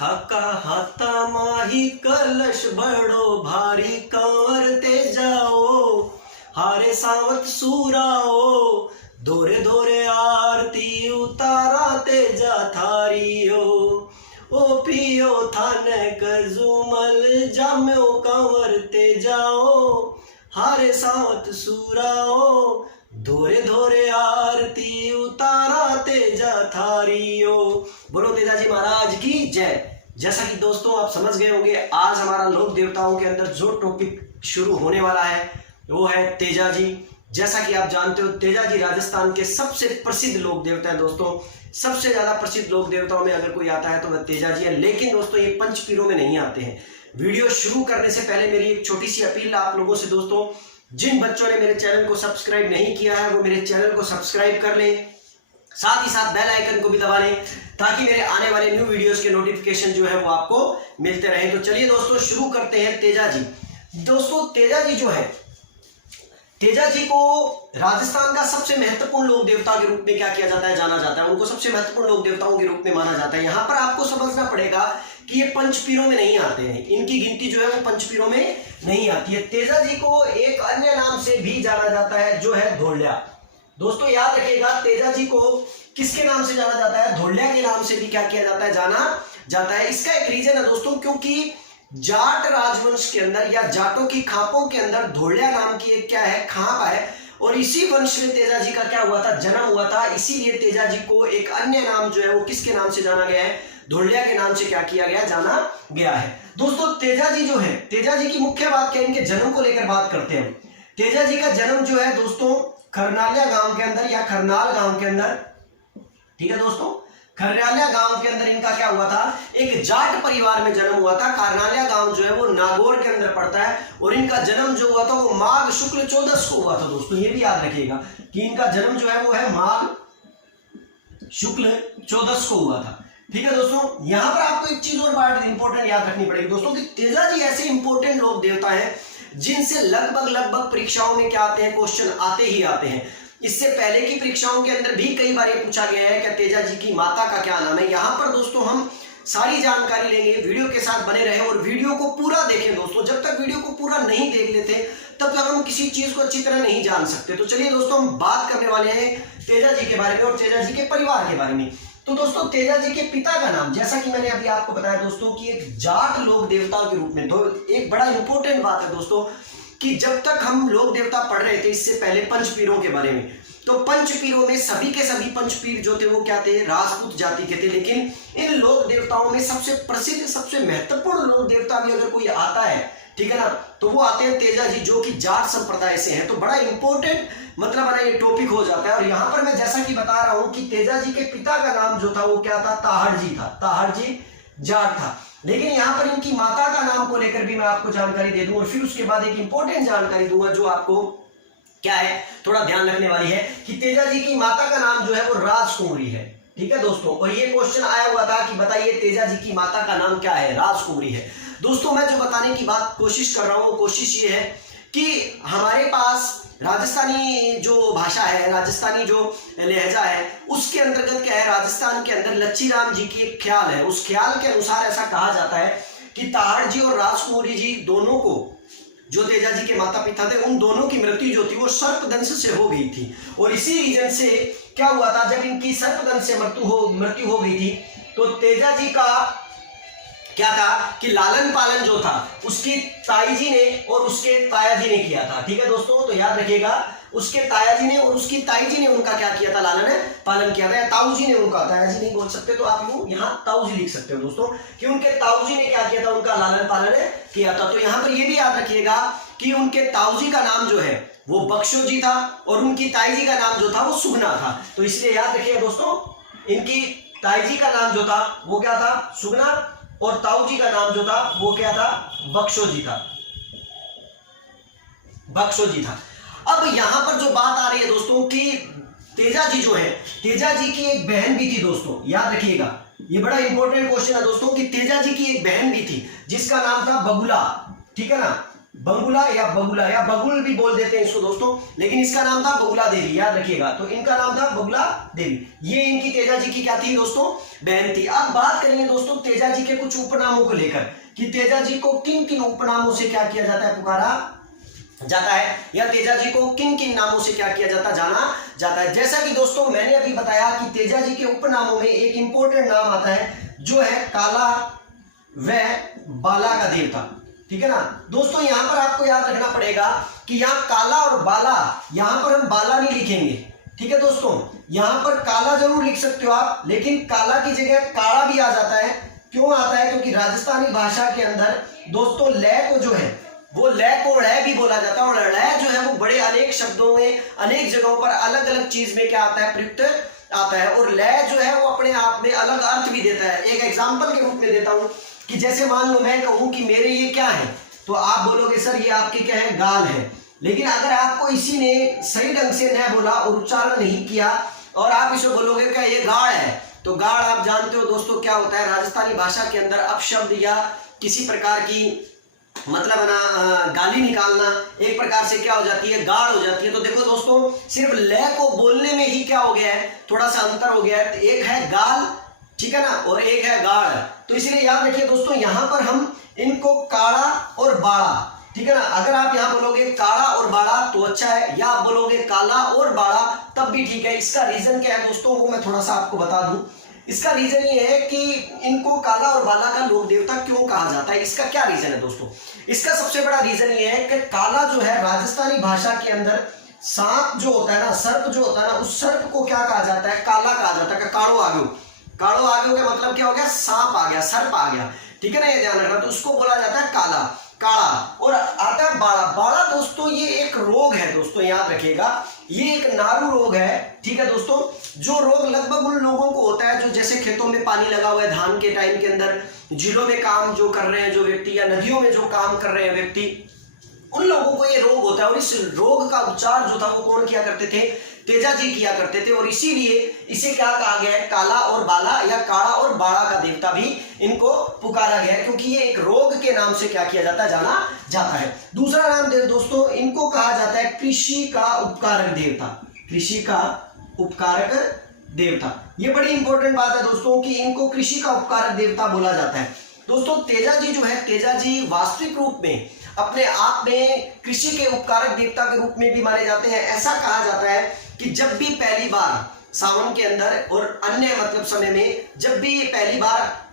थाका हाथा माही कलश बड़ो भारी कंवरते जाओ, हारे सावत सूराओ, दोरे दोरे आरती उतारा तेजा थारियो। ओ पियो थाने कजुमल जाम्यो कंवरते जाओ, हारे सावत सूराओ, धोरे धोरे आरती उतारा तेजा थारियो। बोलो तेजा जी महाराज की जय। जैसा कि दोस्तों आप समझ गए होंगे, आज हमारा लोक देवताओं के अंदर जो टॉपिक शुरू होने वाला है वो है तेजा जी। जैसा कि आप जानते हो, तेजा जी राजस्थान के सबसे प्रसिद्ध लोक देवता है दोस्तों। सबसे ज्यादा प्रसिद्ध लोक देवताओं में अगर कोई आता है तो वह तेजा जी है। लेकिन दोस्तों ये पंचपीरों में नहीं आते हैं। वीडियो शुरू करने से पहले मेरी एक छोटी सी अपील आप लोगों से दोस्तों, जिन बच्चों ने मेरे चैनल को सब्सक्राइब नहीं किया है वो मेरे चैनल को सब्सक्राइब कर लें, साथ ही साथ बेल आइकन को भी दबा लें ताकि मेरे आने वाले न्यू वीडियोस के नोटिफिकेशन जो है वो आपको मिलते रहे। तो चलिए दोस्तों शुरू करते हैं तेजा जी। दोस्तों तेजा जी जो है, तेजा जी को राजस्थान का सबसे महत्वपूर्ण लोक देवता के रूप में क्या किया जाता है, जाना जाता है। उनको सबसे महत्वपूर्ण लोक देवताओं के रूप में माना जाता है। यहां पर आपको समझना पड़ेगा कि ये पंचपीरों में नहीं आते हैं। इनकी गिनती जो है वो पंचपीरों में नहीं आती है। तेजा जी को एक अन्य नाम से भी जाना जाता है जो है धोलिया। दोस्तों याद रखिएगा, तेजा जी को किसके नाम से जाना जाता है? धोलिया के नाम से भी क्या किया जाता है, जाना जाता है। इसका एक रीजन है दोस्तों, क्योंकि जाट राजवंश के अंदर या जाटों की खापों के अंदर धोलिया नाम की एक क्या है, खाप है, और इसी वंश में तेजा जी का क्या हुआ था, जन्म हुआ था। इसीलिए तेजा जी को एक अन्य नाम जो है वो किसके नाम से जाना गया है, धोलिया के नाम से क्या किया गया, जाना गया है। दोस्तों तेजा जी जो है, तेजा जी की मुख्य बात क्या है, इनके जन्म को लेकर बात करते हैं। तेजा जी का जन्म जो है दोस्तों खरनालिया गांव के अंदर या खरनाल गांव के अंदर, ठीक है दोस्तों, खरनालिया गांव के अंदर इनका क्या हुआ था, एक जाट परिवार में जन्म हुआ था। खरनालिया गांव जो है वो नागौर के अंदर पड़ता है और इनका जन्म जो हुआ था वो माघ शुक्ल 14 को हुआ था। दोस्तों ये भी याद रखिएगा कि इनका जन्म जो है वो है माघ शुक्ल 14 को हुआ था। ठीक है दोस्तों, यहां पर आपको एक चीज और बात इंपॉर्टेंट याद रखनी पड़ेगी दोस्तों कि तेजा जी ऐसे इंपॉर्टेंट लोक देवता है जिनसे लगभग परीक्षाओं में क्या आते हैं, क्वेश्चन आते ही आते हैं। इससे पहले की परीक्षाओं के अंदर भी कई बार ये पूछा गया है कि तेजा जी की माता का क्या नाम है। यहां पर दोस्तों हम सारी जानकारी लेंगे, वीडियो के साथ बने रहें और वीडियो को पूरा देखें दोस्तों। जब तक वीडियो को पूरा नहीं देख लेते तब तक हम किसी चीज को अच्छी तरह नहीं जान सकते। तो चलिए दोस्तों हम बात करने वाले हैं तेजा जी के बारे में और तेजा जी के परिवार के बारे में। तो दोस्तों तेजा जी के पिता का नाम, जैसा कि मैंने अभी आपको बताया दोस्तों कि एक जाट लोक देवता के रूप में, एक बड़ा इंपॉर्टेंट बात है दोस्तों कि जब तक हम लोक देवता पढ़ रहे थे इससे पहले पंचपीरों के बारे में, तो पंचपीरों में सभी के सभी पंचपीर जो थे वो क्या थे, राजपूत जाति के थे। लेकिन इन लोक देवताओं में सबसे प्रसिद्ध, सबसे महत्वपूर्ण लोक देवता भी अगर कोई आता है, ठीक है ना, तो वो आते हैं तेजा जी जो कि जाट संप्रदाय से हैं। तो बड़ा इंपॉर्टेंट मतलब ये टॉपिक हो जाता है। और यहां पर मैं जैसा कि बता रहा हूं कि तेजा जी के पिता का नाम जो था वो क्या था, ताहड़ जी था। ताहड़ जी जाट था। लेकिन यहां पर इनकी माता का नाम को लेकर भी मैं आपको जानकारी दे दूं और फिर उसके बाद एक इंपॉर्टेंट जानकारी दूंगा जो आपको क्या है, थोड़ा ध्यान रखने वाली है कि तेजा जी की माता का नाम जो है वो राजकुमारी है। ठीक है दोस्तों, और ये क्वेश्चन आया हुआ था कि बताइए तेजा जी की माता का नाम क्या है, राजकुमारी है। दोस्तों मैं जो बताने की बात कोशिश कर रहा हूं वो कोशिश ये है कि हमारे पास राजस्थानी जो भाषा है, राजस्थानी जो लहजा है, उसके अंतर्गत क्या है, राजस्थान के अंदर लच्छीराम जी की एक ख्याल है। उस ख्याल के अनुसार ऐसा कहा जाता है कि ताहड़ जी और राजकुमारी जी दोनों को, जो तेजा जी के माता पिता थे, उन दोनों की मृत्यु जो थी वो सर्पदंश से हो गई थी। और इसी रीजन से क्या हुआ था, जब इनकी सर्पदंश से मृत्यु हो गई थी तो तेजा जी का क्या था कि लालन पालन जो था उसकी ताई जी ने और उसके ताया जी ने किया था। ठीक है दोस्तों, तो याद रखिएगा उसके ताया जी ने और उसकी ताई जी ने उनका क्या किया था, लालन पालन किया था। या ताऊ जी ने उनका, ताया जी नहीं बोल सकते तो आप यहाँ ताऊ जी लिख सकते हो दोस्तों कि उनके ताऊ जी ने क्या किया था, उनका लालन पालन किया था। तो यहाँ पर यह भी याद रखिएगा कि उनके ताऊ जी का नाम जो है वो बख्शो जी था और उनकी ताई जी का नाम जो था वो सुगना था। तो इसलिए याद रखिएगा दोस्तों, इनकी ताई जी का नाम जो था वो क्या था, सुगना, और ताऊ जी का नाम जो था वो क्या था, बख्शो जी था। बख्शो जी था। अब यहां पर जो बात आ रही है दोस्तों कि तेजा जी जो है, तेजा जी की एक बहन भी थी दोस्तों, याद रखिएगा ये बड़ा इंपॉर्टेंट क्वेश्चन है दोस्तों कि तेजा जी की एक बहन भी थी जिसका नाम था बगुला। ठीक है ना, बंगुला या बगुला या बगुल भी बोल देते हैं इसको दोस्तों, लेकिन इसका नाम था बगुला देवी, याद रखिएगा। तो इनका नाम था बगुला देवी। ये इनकी तेजा जी की क्या थी दोस्तों, बहन थी। अब बात करेंगे दोस्तों तेजा जी के कुछ उपनामों को लेकर कि तेजा जी को किन किन उपनामों से क्या किया जाता है, पुकारा जाता है, या तेजा जी को किन किन नामों से क्या किया जाता, जाना जाता है। जैसा कि दोस्तों मैंने अभी बताया कि तेजा जी के उपनामों में एक इंपॉर्टेंट नाम आता है जो है काला व बाला का देवता, ठीक है ना दोस्तों। यहां पर आपको याद रखना पड़ेगा कि यहाँ काला और बाला, यहां पर हम बाला नहीं लिखेंगे, ठीक है दोस्तों। यहां पर काला जरूर लिख सकते हो आप, लेकिन काला की जगह काला भी आ जाता है। क्यों आता है, क्योंकि राजस्थानी भाषा के अंदर दोस्तों लय को जो है वो लय को ड़ भी बोला जाता है, और ड़ जो है वो बड़े अनेक शब्दों में अनेक जगहों पर अलग अलग चीज में क्या आता है, प्रयुक्त आता है। और लय जो है वो अपने आप में अलग अर्थ भी देता है। एक एग्जाम्पल के रूप में देता हूं कि जैसे मान लो मैं कहूं कि मेरे ये क्या है, तो आप बोलोगे सर ये आपके क्या है, गाल है। लेकिन अगर आपको इसी ने सही ढंग से न बोला और उच्चारण नहीं किया और आप इसे बोलोगे क्या ये गाड़ है, तो गाड़ आप जानते हो दोस्तों क्या होता है, राजस्थानी भाषा के अंदर अपशब्द या किसी प्रकार की मतलब ना गाली निकालना एक प्रकार से क्या हो जाती है, गाड़ हो जाती है। तो देखो दोस्तों सिर्फ लय को बोलने में ही क्या हो गया है, थोड़ा सा अंतर हो गया है। एक है गाल, ठीक है ना, और एक है गाड़। तो इसलिए याद रखिए दोस्तों यहां पर हम इनको काड़ा और बाड़ा, ठीक है ना। अगर आप यहां बोलोगे काड़ा और बाड़ा तो अच्छा है, या आप बोलोगे काला और बाड़ा तब भी ठीक है। इसका रीजन क्या है दोस्तों, वो मैं थोड़ा सा आपको बता दूं। इसका रीजन ये है कि इनको काला और बाला का लोक देवता क्यों कहा जाता है। इसका क्या रीजन है दोस्तों, इसका सबसे बड़ा रीजन ये है कि काला जो है राजस्थानी भाषा के अंदर सांप जो होता है ना, सर्प जो होता है ना, उस सर्प को क्या कहा जाता है, काला कहा जाता है। काड़ो आ गयो, काड़ो आ गयो का मतलब क्या हो गया, सांप आ गया, सर्प आ गया, ठीक है ना, ये ध्यान रखना। तो उसको बोला जाता है काला, काला। और आता है बाड़ा। बाड़ा दोस्तों ये एक रोग है दोस्तों, याद रखिएगा ये एक नारू रोग है, ठीक है दोस्तों। जो रोग लगभग उन लोगों को होता है जो जैसे खेतों में पानी लगा हुआ है धान के टाइम के अंदर, झीलों में काम जो कर रहे हैं जो व्यक्ति, या नदियों में जो काम कर रहे हैं व्यक्ति, उन लोगों को ये रोग होता है। और इस रोग का उपचार जो था वो कौन किया करते थे, तेजा जी किया करते थे। और इसीलिए इसे क्या कहा गया है, काला और बाला या काड़ा और बाड़ा का देवता भी इनको पुकारा गया है, क्योंकि ये एक रोग के नाम से क्या किया जाता है, जाना जाता है। दूसरा नाम दोस्तों इनको कहा जाता है कृषि का उपकारक देवता, कृषि का उपकारक देवता। ये बड़ी इंपॉर्टेंट बात है दोस्तों कि इनको कृषि का उपकारक देवता बोला जाता है। दोस्तों तेजा जी जो है, तेजा जी वास्तविक रूप में अपने आप में कृषि के उपकारक देवता के रूप में भी माने जाते हैं। ऐसा कहा जाता है कि जब भी पहली बार सावन के अंदर और अन्य मतलब समय में जब भी पहली बार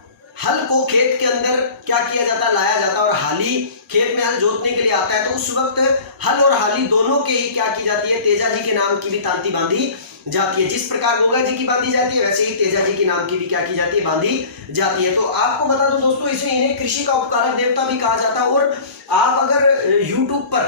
हल को खेत के अंदर क्या किया जाता, लाया जाता, और हाली खेत में हल जोतने के लिए आता है, तो उस वक्त हल और हाली दोनों के ही क्या की जाती है, तेजा जी के नाम की भी तांती बांधी जाती है। जिस प्रकार गोगा जी की बांधी जाती है वैसे ही तेजा जी के नाम की भी क्या की जाती है, बांधी जाती है। तो आपको बता दो दोस्तों इसे इन्हें कृषि का उपकारक देवता भी कहा जाता है। और आप अगर यूट्यूब पर,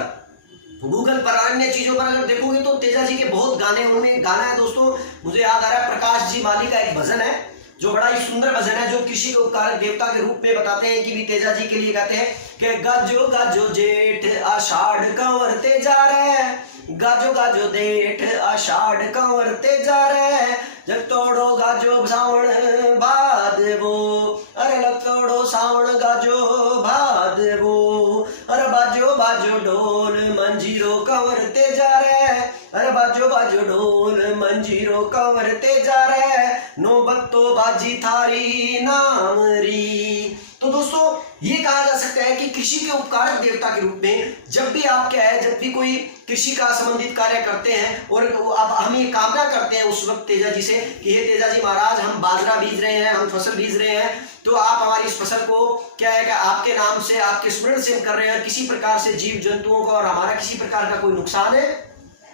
गूगल पर, अन्य चीजों पर अगर देखोगे तो तेजा जी के बहुत गाने, उन्होंने गाना है दोस्तों, मुझे याद आ रहा है प्रकाश जी माली का एक भजन है जो बड़ा ही सुंदर भजन है, जो कृषि के उपकारक देवता के रूप में बताते हैं कि भी तेजा जी के लिए कहते हैं कि गाजो गाजो जेठ आषाढ़ कंवरते जा रहे, गाजो गाजो जेठ आषाढ़ कंवरते जा रहे, जग तोड़ो गाजो सावण भादवो, अरे लग तोड़ो सावण गाजो भादवो, अरे बाजो बाजो ढोल मंजीरो कंवरते जा रहे, अरे बाजो बाजो ढोल मंजीरो कंवरते जा रहे, नौबत तो बाजी थारी नामरी। तो दोस्तों ये कहा जा सकता है कि कृषि के उपकारक देवता के रूप में जब भी आप क्या है, जब भी कोई कृषि का संबंधित कार्य करते हैं और अब हम ये कामना करते हैं उस वक्त तेजा जी से कि हे तेजा जी महाराज हम बाजरा बीज रहे हैं, हम फसल बीज रहे हैं, तो आप हमारी इस फसल को क्या है कि आपके नाम से, आपके स्मरण से हम कर रहे हैं, किसी प्रकार से जीव जंतुओं का और हमारा किसी प्रकार का कोई नुकसान है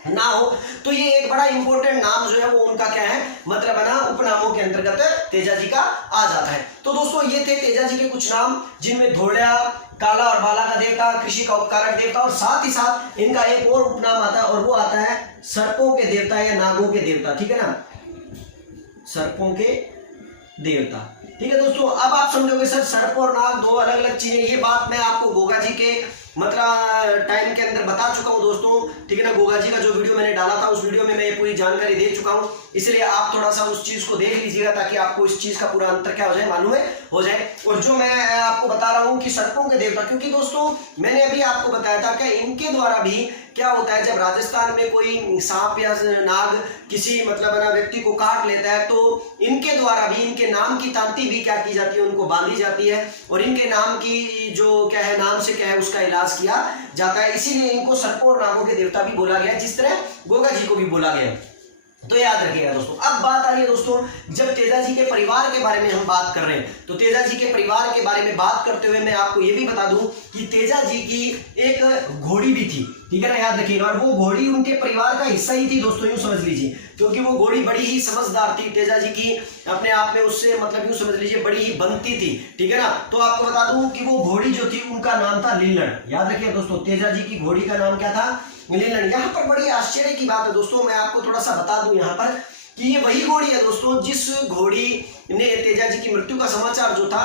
ना हो। तो ये एक बड़ा इंपॉर्टेंट नाम जो है वो उनका क्या है, मतलब है ना, उपनामों के अंतर्गत तेजा जी का आ जाता है। तो दोस्तों ये थे तेजा जी के कुछ नाम, जिनमें धोड़िया, काला और बाला का देवता, कृषि का उपकारक देवता, और साथ ही साथ इनका एक और उपनाम आता है और वो आता है सर्पों के देवता या नागों के देवता, ठीक है ना, सर्पों के देवता। ठीक है दोस्तों, अब आप समझोगे सर सर्प और नाग दो अलग अलग चीजें, ये बात मैं आपको गोगा जी के मतलब टाइम के अंदर बता चुका हूं दोस्तों, ठीक है ना। गोगा जी का जो वीडियो मैंने डाला था उस वीडियो में मैं ये पूरी जानकारी दे चुका हूं, इसलिए आप थोड़ा सा उस चीज को देख लीजिएगा ताकि आपको इस चीज का पूरा अंतर क्या हो जाए, मालूम है हो जाए। और जो मैं आपको बता रहा हूं कि सर्पों के देवता, क्योंकि दोस्तों मैंने अभी आपको बताया था कि इनके द्वारा भी क्या होता है, जब राजस्थान में कोई सांप या नाग किसी मतलब ना व्यक्ति को काट लेता है तो इनके द्वारा भी इनके नाम की तांती भी क्या की जाती है, उनको बांधी जाती है और इनके नाम की जो क्या है, नाम से क्या है उसका इलाज किया जाता है। इसीलिए इनको सर्पों और नागों के देवता भी बोला गया, जिस तरह गोगा जी को भी बोला गया। तो याद रखिएगा दोस्तों। अब बात आ रही है दोस्तों, जब तेजा जी के परिवार के बारे में हम बात कर रहे हैं तो तेजा जी के परिवार के बारे में बात करते हुए मैं आपको यह भी बता दूं कि तेजा जी की एक घोड़ी भी थी, ठीक है ना, याद रखिएगा। और वो घोड़ी उनके परिवार का हिस्सा ही थी दोस्तों, यूं समझ लीजिए, क्योंकि वो घोड़ी बड़ी ही समझदार थी। तेजा जी की अपने आप में उससे मतलब यूं समझ लीजिए बड़ी ही बनती थी, ठीक है ना। तो आपको बता दूं कि वो घोड़ी जो थी उनका नाम था लीलन। याद रखिए दोस्तों, तेजा जी की घोड़ी का नाम क्या था, लीलन। यहाँ पर बड़ी आश्चर्य की बात है दोस्तों, मैं आपको थोड़ा सा बता दूं यहाँ पर कि ये वही घोड़ी है दोस्तों जिस घोड़ी ने तेजा जी की मृत्यु का समाचार जो था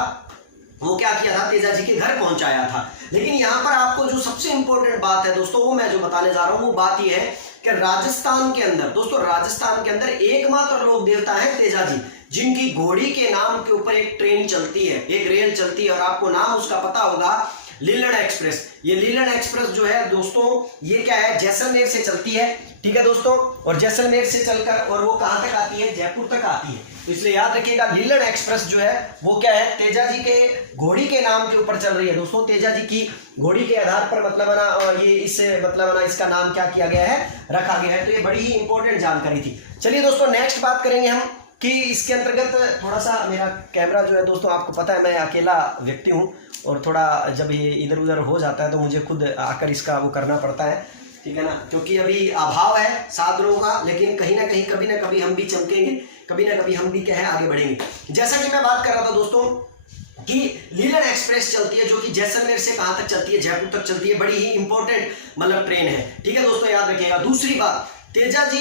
वो क्या किया था, तेजा जी के घर पहुंचाया था। लेकिन यहाँ पर आपको जो सबसे इंपॉर्टेंट बात है दोस्तों, वो मैं जो बताने जा रहा हूँ वो बात यह है कि राजस्थान के अंदर दोस्तों, राजस्थान के अंदर एकमात्र लोक देवता है तेजा जी, जिनकी घोड़ी के नाम के ऊपर एक ट्रेन चलती है, एक रेल चलती है और आपको नाम उसका पता होगा, लीलन एक्सप्रेस। ये लीलन एक्सप्रेस जो है दोस्तों, ये क्या है, जैसलमेर से चलती है, ठीक है दोस्तों। और जैसलमेर से चलकर और वो कहां तक आती है, जयपुर तक आती है। तो इसलिए याद रखिएगा लीलन एक्सप्रेस जो है वो क्या है, तेजा जी के घोड़ी के नाम के ऊपर चल रही है दोस्तों। तेजा जी की घोड़ी के आधार पर मतलब ना ये इससे मतलब ना इसका नाम क्या किया गया है, रखा गया है। तो ये बड़ी ही इंपॉर्टेंट जानकारी थी। चलिए दोस्तों, नेक्स्ट बात करेंगे हम कि इसके अंतर्गत थोड़ा सा, मेरा कैमरा जो है दोस्तों आपको पता है मैं अकेला व्यक्ति हूँ और थोड़ा जब ये इधर उधर हो जाता है तो मुझे खुद आकर इसका वो करना पड़ता है, ठीक है ना, क्योंकि अभी अभाव है साधनों का। लेकिन कहीं ना कहीं कभी ना कभी हम भी चमकेंगे, कभी ना कभी हम भी क्या है आगे बढ़ेंगे। जैसा कि मैं बात कर रहा था दोस्तों कि लीलन एक्सप्रेस चलती है जो कि जैसलमेर से कहां तक चलती है, जयपुर तक चलती है। बड़ी ही इंपॉर्टेंट मतलब ट्रेन है, ठीक है दोस्तों, याद रखिएगा। दूसरी बात, तेजा जी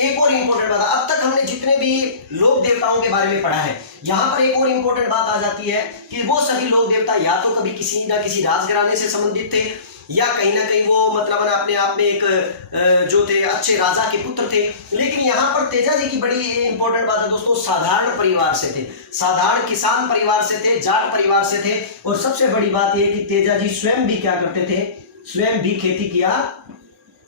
एक और इंपॉर्टेंट बात, अब तक हमने जितने भी लोक देवताओं के बारे में पढ़ा है, यहां पर एक और इंपॉर्टेंट बात आ जाती है कि वो सभी लोक देवता या तो कभी किसी ना किसी राजघराने से संबंधित थे या कहीं ना कहीं वो मतलब अपने आप में एक जो थे अच्छे राजा के पुत्र थे। लेकिन यहाँ पर तेजा जी की बड़ी इंपॉर्टेंट बात है दोस्तों, साधारण परिवार से थे, साधारण किसान परिवार से थे, जाट परिवार से थे। और सबसे बड़ी बात यह कि तेजा जी स्वयं भी क्या करते थे, स्वयं भी खेती किया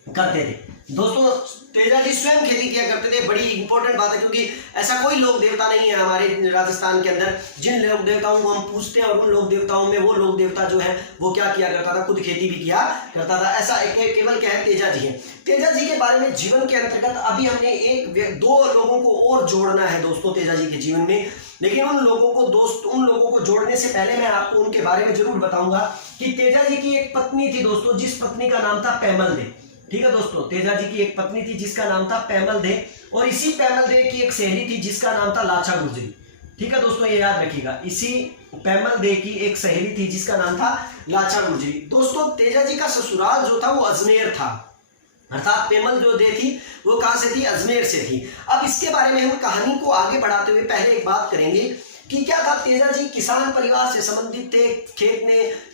करते थे दोस्तों। तेजा जी स्वयं खेती किया करते थे, बड़ी इंपॉर्टेंट बात है, क्योंकि ऐसा कोई लोक देवता नहीं है हमारे राजस्थान के अंदर जिन लोक देवताओं को हम पूछते हैं और उन लोक देवताओं में वो लोक देवता जो है वो क्या किया करता था, खुद खेती भी किया करता था। ऐसा केवल क्या है, तेजा जी है। तेजा जी के बारे में जीवन के अंतर्गत अभी हमने एक दो लोगों को और जोड़ना है दोस्तों तेजा जी के जीवन में। लेकिन उन लोगों को जोड़ने से पहले मैं आपको उनके बारे में जरूर बताऊंगा कि तेजा जी की एक पत्नी थी दोस्तों, जिस पत्नी का नाम था पैमल दे, ठीक है दोस्तों। तेजा जी की एक पत्नी थी जिसका नाम था पैमल दे, और इसी पैमल दे की एक सहेली थी जिसका नाम था लाचा गुजरी, ठीक है दोस्तों, ये याद रखिएगा। इसी पैमल दे की एक सहेली थी जिसका नाम था लाचा गुजरी। दोस्तों तेजा जी का ससुराल जो था वो अजमेर था, अर्थात पैमल जो दे थी वो कहां से थी, अजमेर से थी। अब इसके बारे में हम कहानी को आगे बढ़ाते हुए पहले एक बात करेंगे कि क्या था, तेजा जी किसान परिवार से संबंधित थे,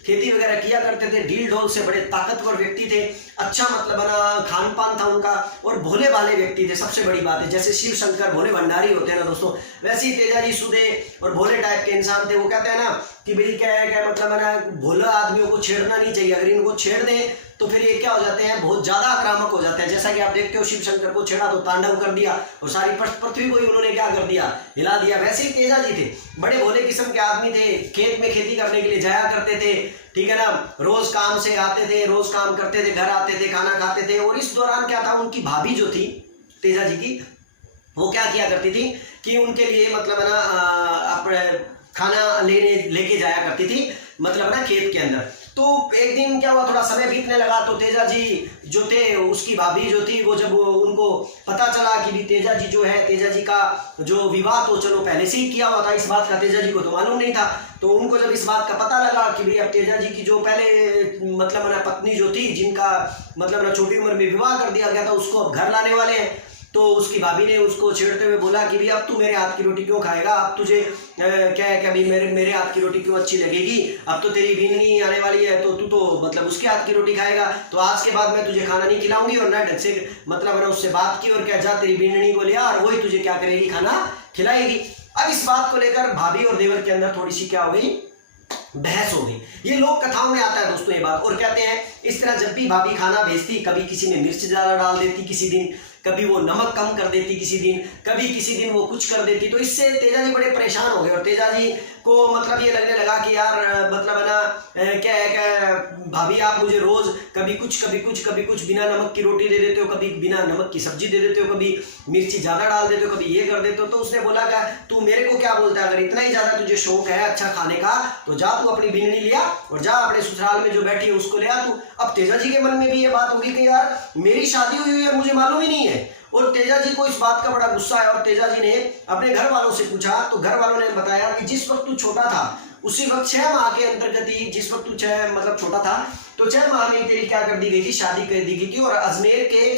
खेती वगैरह किया करते थे, ढील ढोल से बड़े ताकतवर व्यक्ति थे, अच्छा मतलब बना खान पान था उनका, और भोले भाले व्यक्ति थे। सबसे बड़ी बात है, जैसे शिव शंकर भोले भंडारी होते हैं ना दोस्तों, वैसे ही तेजा जी सुधे और भोले टाइप के इंसान थे। वो कहते हैं ना कि भाई क्या मतलब है ना, भोला आदमियों को छेड़ना नहीं चाहिए, अगर इनको छेड़ दें तो फिर ये क्या हो जाते हैं, बहुत ज्यादा आक्रामक हो जाते हैं। जैसा कि आप देखते हो शिव शंकर को छेड़ा तो तांडव कर दिया और सारी पृथ्वी को ही उन्होंने क्या कर दिया, हिला दिया। वैसे ही तेजा जी थे, बड़े भोले किस्म के आदमी थे, खेत में खेती करने के लिए जाया करते थे, ठीक है ना, रोज काम से आते थे, रोज काम करते थे, घर आते थे, खाना खाते थे। और इस दौरान क्या था, उनकी भाभी जो थी तेजा जी की, वो क्या किया करती थी कि उनके लिए मतलब है ना खाना लेके जाया करती थी, मतलब ना खेत के अंदर। तो एक दिन क्या हुआ, थोड़ा समय बीतने लगा तो तेजा जी जो थे, उसकी भाभी जो थी, वो जब उनको पता चला कि भी तेजा जी जो है, तेजा जी का जो विवाह तो चलो पहले से ही किया हुआ था, इस बात का तेजा जी को तो मालूम नहीं था। तो उनको जब इस बात का पता लगा कि भाई अब तेजा जी की जो पहले मतलब ना पत्नी जो थी, जिनका मतलब ना छोटी उम्र में विवाह कर दिया गया था, उसको अब घर लाने वाले हैं। तो उसकी भाभी ने उसको छेड़ते हुए बोला कि भाई अब तू मेरे हाथ की रोटी क्यों खाएगा, अब तुझे क्या है कि अभी मेरे हाथ की रोटी क्यों अच्छी लगेगी, अब तो तेरी बीननी आने वाली है तो तू तो मतलब उसके हाथ की रोटी खाएगा, तो आज के बाद मैं तुझे खाना नहीं खिलाऊंगी। और ना ढंग से मतलब उससे बात की और क्या, जा तेरी बीननी को ले आ और वही तुझे क्या करेगी, खाना खिलाएगी। अब इस बात को लेकर भाभी और देवर के अंदर थोड़ी सी क्या हो गई, बहस हो गई। ये लोक कथाओं में आता है दोस्तों ये बात, और कहते हैं इस तरह जब भी भाभी खाना भेजती, कभी किसी में मिर्च ज्यादा डाल देती, किसी दिन कभी वो नमक कम कर देती, किसी दिन वो कुछ कर देती, तो इससे तेजा जी बड़े परेशान हो गए। और तेजा जी को मतलब ये लगने लगा कि यार मतलब है ना क्या है क्या भाभी आप मुझे रोज कभी कुछ बिना नमक की रोटी दे देते हो, कभी बिना नमक की सब्जी दे देते हो, कभी मिर्ची ज्यादा डाल देते हो, कभी ये कर देते हो। तो उसने बोला कि तू मेरे को क्या बोलता है, अगर इतना ही ज्यादा तुझे शौक है अच्छा खाने का तो जा तू अपनी बिननी लिया और जा अपने ससुराल में जो बैठी है उसको ले आ तू। अब तेजा जी के मन में भी ये बात होगी कि यार मेरी शादी हुई है मुझे मालूम ही नहीं है, और तेजा जी को इस बात का बड़ा गुस्सा है। और तेजा जी ने अपने घर वालों से पूछा, तो घर वालों ने बताया कि जिस वक्त तू छोटा था उसी वक्त 6 माह के अंतर्गत ही, जिस वक्त तू 6 मतलब छोटा था तो 6 माह में तेरी क्या कर दी गई थी, शादी कर दी गई थी। और अजमेर के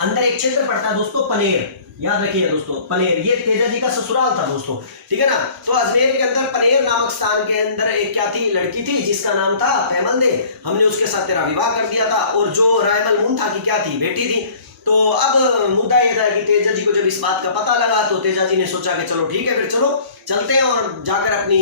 अंदर एक क्षेत्र पड़ता है दोस्तों पनेर, याद रखिए दोस्तों पनेर, ये तेजा जी का ससुराल था दोस्तों, ठीक है ना। तो अजमेर के अंदर पनेर नामक स्थान के अंदर एक क्या थी, लड़की थी जिसका नाम था पैमल दे। हमने उसके साथ तेरा विवाह कर दिया था, और जो रायमल मुन था कि क्या थी, बेटी थी। तो अब मुद्दा ये था कि तेजा जी को जब इस बात का पता लगा तो तेजा जी ने सोचा कि चलो ठीक है फिर चलो चलते हैं और जाकर अपनी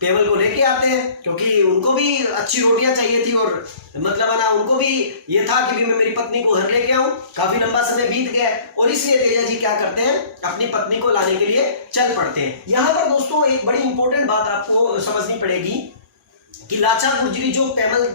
पेमल को लेके आते हैं, क्योंकि उनको भी अच्छी रोटियां चाहिए थी, और मतलब ना उनको भी ये था कि भी मैं मेरी पत्नी को घर लेके आऊं। काफी लंबा समय बीत गया और इसलिए तेजा जी क्या करते हैं, अपनी पत्नी को लाने के लिए चल पड़ते हैं। यहाँ पर दोस्तों एक बड़ी इंपॉर्टेंट बात आपको समझनी पड़ेगी कि लाचा गुर्जरी जो पेमल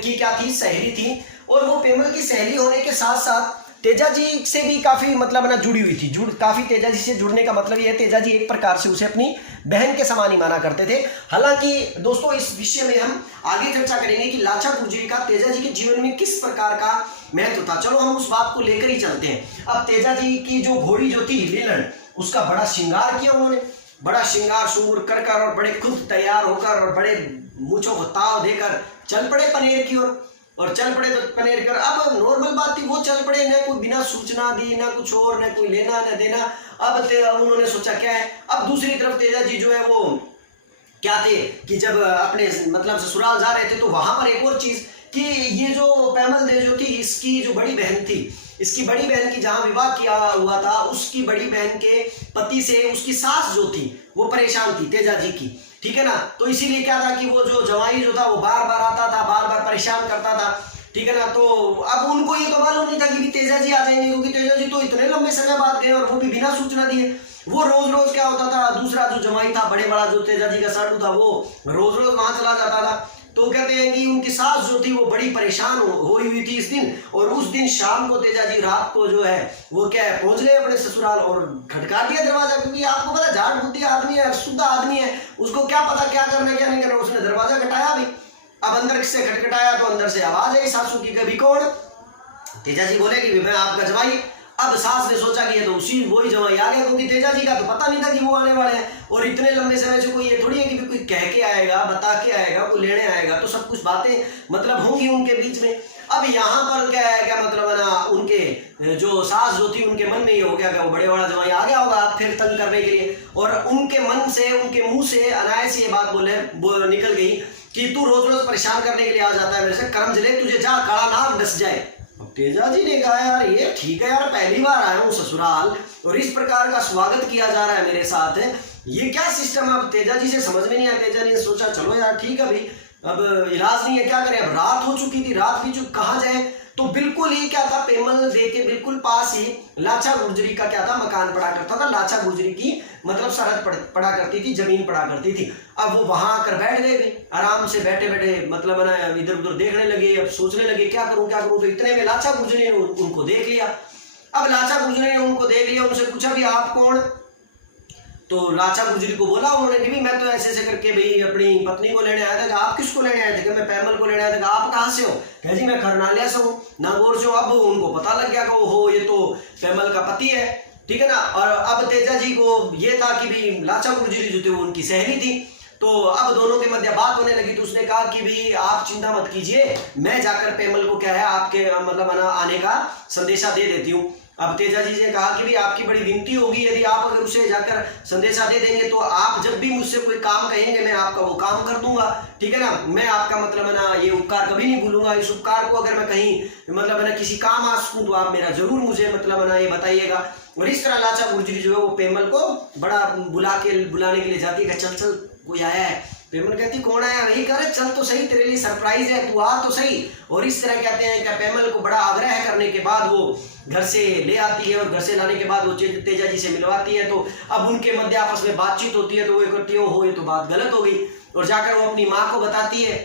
की क्या थी, सहेली थी, और वो पेमल की सहेली होने के साथ साथ तेजा जी से भी काफी मतलब ना जुड़ी हुई थी। काफी तेजा जी से जुड़ने का मतलब ये है, तेजा जी एक प्रकार से उसे अपनी बहन के समान ही माना करते थे। हालांकि दोस्तों इस विषय में हम आगे चर्चा करेंगे कि लाचा गुर्जरी का तेजा जी के जीवन में किस प्रकार का महत्व था। चलो हम उस बात को लेकर ही चलते हैं। अब तेजा जी की जो घोड़ी जो थी लीलन, उसका बड़ा श्रृंगार किया उन्होंने, बड़ा श्रृंगार शुंगार कर कर और बड़े खुद तैयार होकर और बड़े मूंछों को ताव देकर चल पड़े पनेर की ओर, और चल पड़े तो पनेर कर। अब नॉर्मल बात थी, वो चल पड़े, न कोई बिना सूचना दी, ना कुछ और, न कोई लेना न देना। अब उन्होंने सोचा क्या है, अब दूसरी तरफ तेजा जी जो है वो क्या थे कि जब अपने मतलब ससुराल जा रहे थे तो वहां पर एक और चीज कि ये जो पैमल दे जो थी, इसकी जो बड़ी बहन थी, इसकी बड़ी बहन की जहां विवाह किया हुआ था, उसकी बड़ी बहन के पति से उसकी सास जो थी वो परेशान थी तेजा जी की, ठीक है ना। तो इसीलिए क्या था कि वो जो जवाई जो था वो बार बार आता था, बार बार परेशान करता था, ठीक है ना। तो अब उनको ये तो मालूम नहीं था कि तेजा जी आ जाएंगे, क्योंकि तेजा जी तो इतने लंबे समय बाद गए और वो भी बिना सूचना दिए। वो रोज रोज क्या होता था, दूसरा जो जमाई था बड़े बड़ा जो तेजा जी का साडू था वो रोज रोज वहां चला जाता था। तो कहते हैं कि उनकी सास जो थी वो बड़ी परेशान हुई थी इस दिन, और उस दिन शाम को तेजा जी रात को जो है वो क्या है पहुंच गए अपने ससुराल और खटका दिया दरवाजा, क्योंकि आपको पता झाड़ बुद्धि आदमी है, शुद्ध आदमी है, उसको क्या पता क्या करना क्या नहीं करना। उसने दरवाजा खटाया भी, अब अंदर से खटखटाया तो अंदर से आवाज आई सासू की, कभी कौन, तेजा जी बोले कि मैं आपका जवाई। अब सास ने सोचा कि ये तो उसी वही जवाई आ गया, क्योंकि तेजा जी का तो पता नहीं था कि वो आने वाले हैं, और इतने लंबे समय से कोई ये थोड़ी है कि कोई कह के आएगा, बता के आएगा, कोई लेने आएगा, तो सब कुछ बातें मतलब होंगी उनके बीच में। अब यहाँ पर क्या है, क्या मतलब है ना, उनके जो सास जो थी उनके मन में ये हो गया कि वो बड़े बड़ा जवाई आ गया होगा फिर तंग करने के लिए, और उनके मन से उनके मुंह से अनायास ये बात निकल गई कि तू रोज रोज परेशान करने के लिए आ जाता है मेरे से, कर्म जले तुझे, जा काला नाग डस जाए। तेजा जी ने कहा यार ये ठीक है यार, पहली बार आया हूँ ससुराल और इस प्रकार का स्वागत किया जा रहा है मेरे साथ, ये क्या सिस्टम है। अब तेजा जी से समझ में नहीं आया, तेजा जी ने सोचा चलो यार ठीक है भाई, अब इलाज नहीं है, क्या करें, अब रात हो चुकी थी, रात भी जो कहाँ जाए। तो बिल्कुल ही क्या था, पेमल दे के बिल्कुल पास ही लाचा गुर्जरी का क्या था, मकान पड़ा करता था। लाचा गुर्जरी की मतलब सरहद पड़ा करती थी, जमीन पड़ा करती थी। अब वो वहां आकर बैठ गए भी, आराम से बैठे बैठे मतलब इधर उधर देखने लगे, अब सोचने लगे क्या करूं क्या करूं। तो इतने में लाचा गुर्जरी ने उनको देख लिया। अब लाचा गुर्जरी ने उनको देख लिया, उनसे पूछा भी आप कौन। तो लाचा गुर्जरी को बोला उन्होंने कि मैं तो ऐसे ऐसे करके भाई अपनी पत्नी को लेने आया था। आप किसको लेने आए थे? मैं पैमल को लेने आया था। आप कहाँ से हो? कह जी मैं खरनालिया से हूँ, नागौर से हूँ। अब उनको पता लग गया कि हो ये तो पैमल का पति है, ठीक है ना। और अब तेजा जी को ये था कि भी लाचा गुर्जरी जो थे वो उनकी सहेली थी। तो अब दोनों के मध्य बात होने लगी। तो उसने कहा कि भी आप चिंता मत कीजिए, मैं जाकर पेमल को क्या है आपके मतलब आने का संदेशा दे देती हूँ। अब तेजा जी ने कहा कि भी आपकी बड़ी विनती होगी, यदि आप अगर उसे जाकर संदेशा दे देंगे तो आप जब भी मुझसे कोई काम कहेंगे मैं आपका वो काम कर दूंगा, ठीक है ना। मैं आपका मतलब है ना ये उपकार कभी नहीं भूलूंगा। इस उपकार को अगर मैं कहीं मतलब है ना किसी काम आ सकूं तो आप मेरा जरूर मुझे मतलब है ना ये बताइएगा। और इस तरह लाचा गुर्जरी जो है वो पेमल को बड़ा बुलाने के लिए जाती है, चल चल कोई आया है। पेमल कहती कौन आया, वही कह रहे चल तो सही, तेरे लिए सरप्राइज है, तू आ तो सही। और इस तरह कहते हैं कि पेमल को बड़ा आग्रह करने के बाद वो घर से ले आती है और घर से लाने के बाद वो तेजा जी से मिलवाती है। तो अब उनके मध्य आपस में बातचीत होती है, तो वो कहती है हो ये तो बात गलत हो गई, और जाकर वो अपनी माँ को बताती है।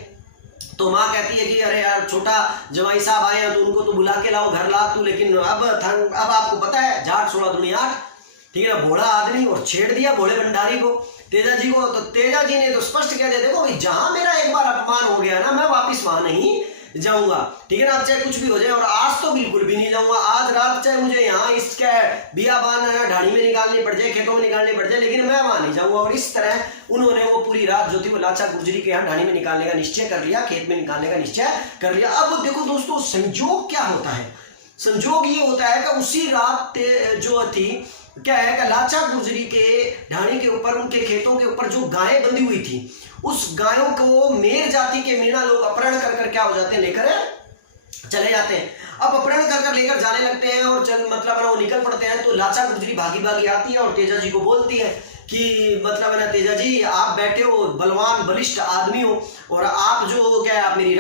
तो माँ कहती है कि अरे यार छोटा जवाई साहब आए हैं तो उनको तो बुला के लाओ, घर ला तू, लेकिन अब आपको पता है जाट 16 दुनिया 8, ठीक है ना, भोला आदमी, और छेड़ दिया भोले भंडारी को, तेजा जी को। तो तेजा जी ने तो स्पष्ट कह दिया देखो भाई जहां मेरा एक बार अपमान हो गया ना, मैं वापिस वहां नहीं जाऊंगा, ठीक है ना, अब चाहे कुछ भी हो जाए, और आज तो बिल्कुल भी नहीं जाऊंगा, आज रात चाहे मुझे यहाँ इसका बियाबान ढाणी में निकालनी पड़ जाए, खेतों में निकालनी पड़ जाए, लेकिन मैं वहां नहीं जाऊंगा। और इस तरह उन्होंने वो पूरी रात जो थी वो लाचा गुर्जरी के यहाँ ढाणी में निकालने का निश्चय कर लिया, खेत में निकालने का निश्चय कर लिया। अब देखो दोस्तों संजोग क्या होता है, संजोग ये होता है कि उसी रात जो थी क्या है कि लाचा गुर्जरी के ढाणी के ऊपर, उनके खेतों के ऊपर जो गायें बंधी हुई थी, उस गायों को मेर जाति के मीणा लोग अपहरण कर क्या हो जाते हैं, लेकर चले जाते हैं। अब अपहरण कर लेकर जाने लगते हैं और मतलब वो निकल पड़ते हैं। तो लाचा गुर्जरी भागी भागी आती है और तेजा जी को बोलती है कि मतलब है ना तेजा जी आप बैठे हो, बलवान बलिष्ठ आदमी हो, और आप जो क्या आप मेरी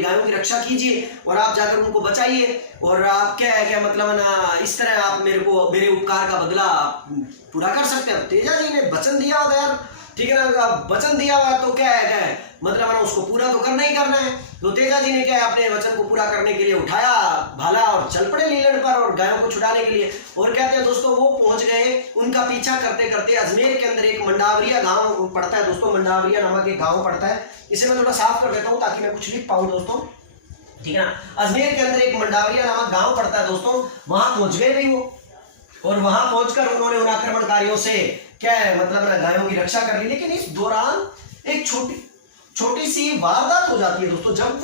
गायों की रक्षा कीजिए और आप जाकर उनको बचाइए, और आप क्या है क्या मतलब है ना इस तरह आप मेरे उपकार का बदला पूरा कर सकते हैं। तेजा जी ने वचन दिया होता है यार, ठीक है ना, वचन दिया हुआ तो क्या है मतलब है ना उसको पूरा तो करना ही करना है। तो तेजा जी ने क्या है अपने वचन को पूरा करने के लिए उठाया भाला और चल पड़े लीलन पर और गायों को छुड़ाने के लिए। और कहते हैं दोस्तों वो पहुंच गए, उनका पीछा करते करते अजमेर के अंदर एक मंडावरिया गांव पड़ता है दोस्तों, मंडावरिया नामक एक गांव पड़ता है। इसे मैं थोड़ा साफ कर देता हूँ ताकि मैं कुछ लिख पाऊँ दोस्तों, ठीक है ना। अजमेर के अंदर एक मंडावरिया नामक गाँव पड़ता है दोस्तों, वहां पहुंच गए भी वो, और वहां पहुंचकर उन्होंने उन आक्रमणकारियों से क्या है मतलब ना गायों की रक्षा कर ली। लेकिन इस दौरान एक छोटी सी वारदात हो जाती है दोस्तों। जब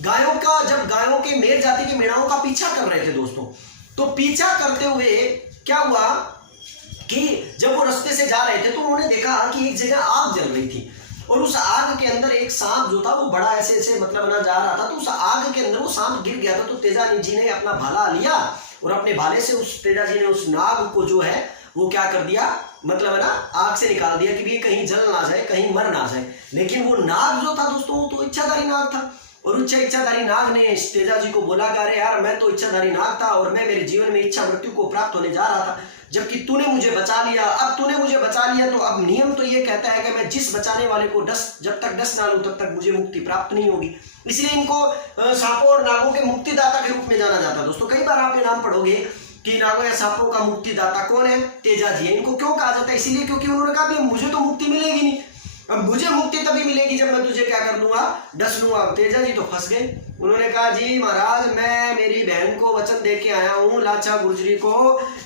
गायों के मेर जाति के मेढ़ाओं का पीछा कर रहे थे दोस्तों, तो पीछा करते हुए क्या हुआ कि जब वो रास्ते से जा रहे थे तो उन्होंने देखा कि एक जगह आग जल रही थी, और उस आग के अंदर एक सांप जो था वो बड़ा ऐसे मतलब ना जा रहा था। तो उस आग के अंदर वो सांप गिर गया था। तो तेजा जी ने अपना भाला लिया और अपने भाले से तेजा जी ने उस नाग को जो है वो क्या कर दिया मतलब है ना आग से निकाल दिया कि ये कहीं जल ना जाए, कहीं मर ना जाए। लेकिन वो नाग जो था दोस्तों वो तो इच्छाधारी नाग था, और इच्छाधारी नाग ने तेजा जी को बोला अरे यार मैं तो इच्छाधारी नाग था और मैं मेरे जीवन में इच्छा मृत्यु को प्राप्त होने जा रहा था, जबकि तूने मुझे बचा लिया। अब तूने मुझे बचा लिया तो अब नियम तो ये कहता है कि मैं जिस बचाने वाले को जब तक डस ना लूं तब तक मुझे मुक्ति प्राप्त नहीं होगी। इसलिए इनको सांपों और नागों के मुक्तिदाता के रूप में जाना जाता है दोस्तों। कई बार आप ये नाम पढ़ोगे कि नागों या सांपों का मुक्तिदाता कौन है, तेजा जी है। इनको क्यों कहा जाता है, इसीलिए क्योंकि उन्होंने कहा मुझे तो मुक्ति मिलेगी नहीं, अब मुझे मुक्ति तभी मिलेगी जब मैं तुझे क्या कर लूंगा, डस लूंगा। तेजा जी तो फंस गए। उन्होंने कहा जी महाराज मैं मेरी बहन को वचन दे के आया हूँ लाचा गुर्जरी को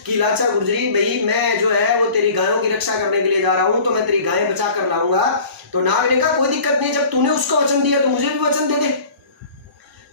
कि लाचा गुर्जरी भाई मैं जो है वो तेरी गायों की रक्षा करने के लिए जा रहा हूँ, तो मैं तेरी गायें बचा कर लाऊंगा। तो नाग ने कहा कोई दिक्कत नहीं, जब तूने उसको वचन दिया तो मुझे भी वचन दे दे,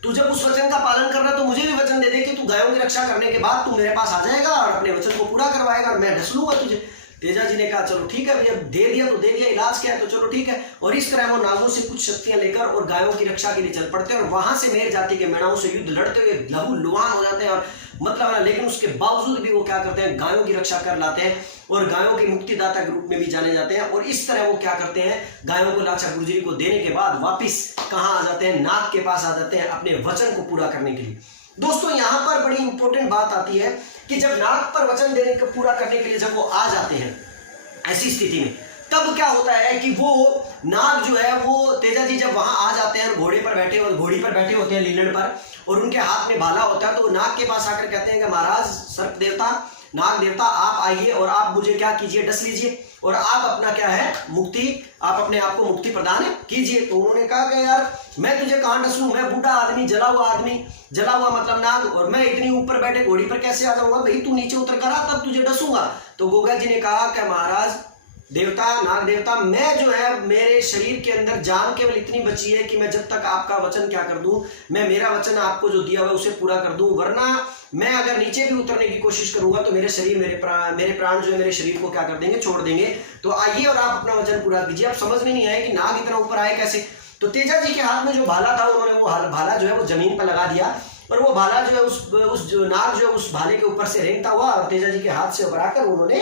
तू जब उस वचन का पालन कर रहा तो मुझे भी वचन दे दे कि तू गायों की रक्षा करने के बाद तू मेरे पास आ जाएगा और अपने वचन को पूरा करवाएगा और मैं ढस लूंगा तुझे। तेजा जी ने कहा चलो ठीक है भैया, दे दिया तो दे दिया, इलाज क्या है तो चलो ठीक है। और इस तरह वो नागों से कुछ शक्तियां लेकर और गायों की रक्षा के लिए चल पड़ते हैं, और वहां से मेर जाति के मेढ़ाओं से युद्ध लड़ते हुए लहू लुहान हो जाते हैं। और मतलब लेकिन उसके बावजूद भी वो क्या करते हैं, गायों की रक्षा कर लाते हैं और गायों के मुक्तिदाता के रूप में भी जाने जाते हैं। और इस तरह वो क्या करते हैं, गायों को लाचा गुर्जरी को देने के बाद वापिस कहाँ आ जाते हैं, नाग के पास आ जाते हैं अपने वचन को पूरा करने के लिए। दोस्तों यहाँ पर बड़ी इंपॉर्टेंट बात आती है कि जब नाग पर वचन देने को पूरा करने के लिए जब वो आ जाते हैं ऐसी स्थिति में, तब क्या होता है कि वो नाग जो है वो तेजा जी जब वहां आ जाते हैं घोड़ी पर बैठे होते हैं लीलन पर, और उनके हाथ में भाला होता है। तो नाग के पास आकर कहते हैं कि महाराज सर्प देवता नाग देवता आप आइए और आप मुझे क्या कीजिए, डस लीजिए और आप अपना क्या है मुक्ति, आप अपने आप को मुक्ति प्रदान कीजिए। तो उन्होंने कहा कि यार मैं तुझे कहां डस लूं, मैं बूढ़ा आदमी, जला हुआ मतलब नाग, और मैं इतनी ऊपर बैठे घोड़ी पर कैसे आ जाऊंगा, भाई तू नीचे उतर कर आ तब तुझे डसूंगा। तो गोगा जी ने कहा कि महाराज देवता नाग देवता मैं जो है मेरे शरीर के अंदर जान केवल इतनी बची है कि मैं जब तक आपका वचन क्या कर दूं, मैं मेरा वचन आपको जो दिया हुआ है उसे पूरा कर दूं, वरना मैं अगर नीचे भी उतरने की कोशिश करूंगा तो मेरे शरीर मेरे प्राण जो है मेरे शरीर को क्या कर देंगे, छोड़ देंगे। तो आइए और आप अपना वचन पूरा कीजिए। अब समझ में नहीं आया कि नाग इतना ऊपर आए कैसे। तो तेजा जी के हाथ में जो भाला था उन्होंने वो भाला जो है वो जमीन पर लगा दिया और वो भाला जो है उस जो नाग जो है उस भाले के ऊपर से रेंगता हुआ और तेजा जी के हाथ से उभराकर उन्होंने